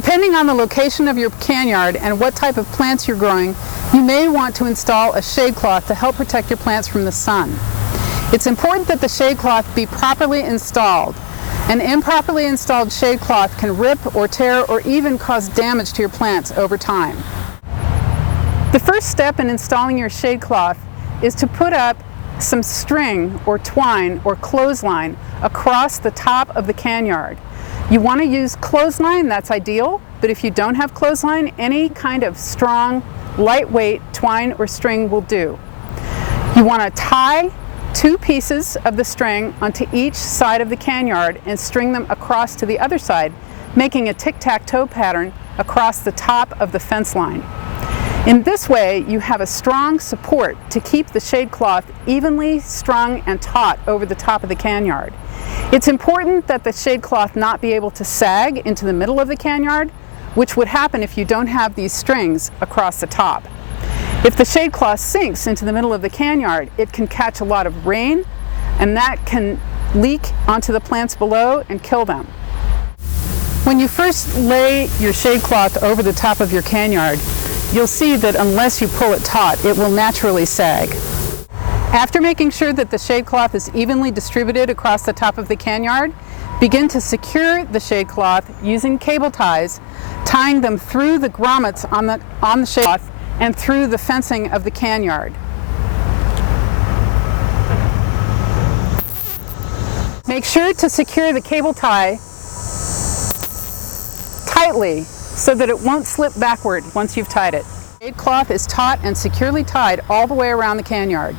Depending on the location of your can yard and what type of plants you're growing, you may want to install a shade cloth to help protect your plants from the sun. It's important that the shade cloth be properly installed. An improperly installed shade cloth can rip or tear or even cause damage to your plants over time. The first step in installing your shade cloth is to put up some string or twine or clothesline across the top of the can yard. You want to use clothesline, that's ideal, but if you don't have clothesline, any kind of strong, lightweight twine or string will do. You want to tie 2 pieces of the string onto each side of the can yard and string them across to the other side, making a tic-tac-toe pattern across the top of the fence line. In this way, you have a strong support to keep the shade cloth evenly strung and taut over the top of the can yard. It's important that the shade cloth not be able to sag into the middle of the can yard, which would happen if you don't have these strings across the top. If the shade cloth sinks into the middle of the can yard, it can catch a lot of rain, and that can leak onto the plants below and kill them. When you first lay your shade cloth over the top of your can yard, you'll see that unless you pull it taut, it will naturally sag. After making sure that the shade cloth is evenly distributed across the top of the can yard, begin to secure the shade cloth using cable ties, tying them through the grommets on the shade cloth and through the fencing of the can yard. Make sure to secure the cable tie tightly so that it won't slip backward once you've tied it. The shade cloth is taut and securely tied all the way around the can yard.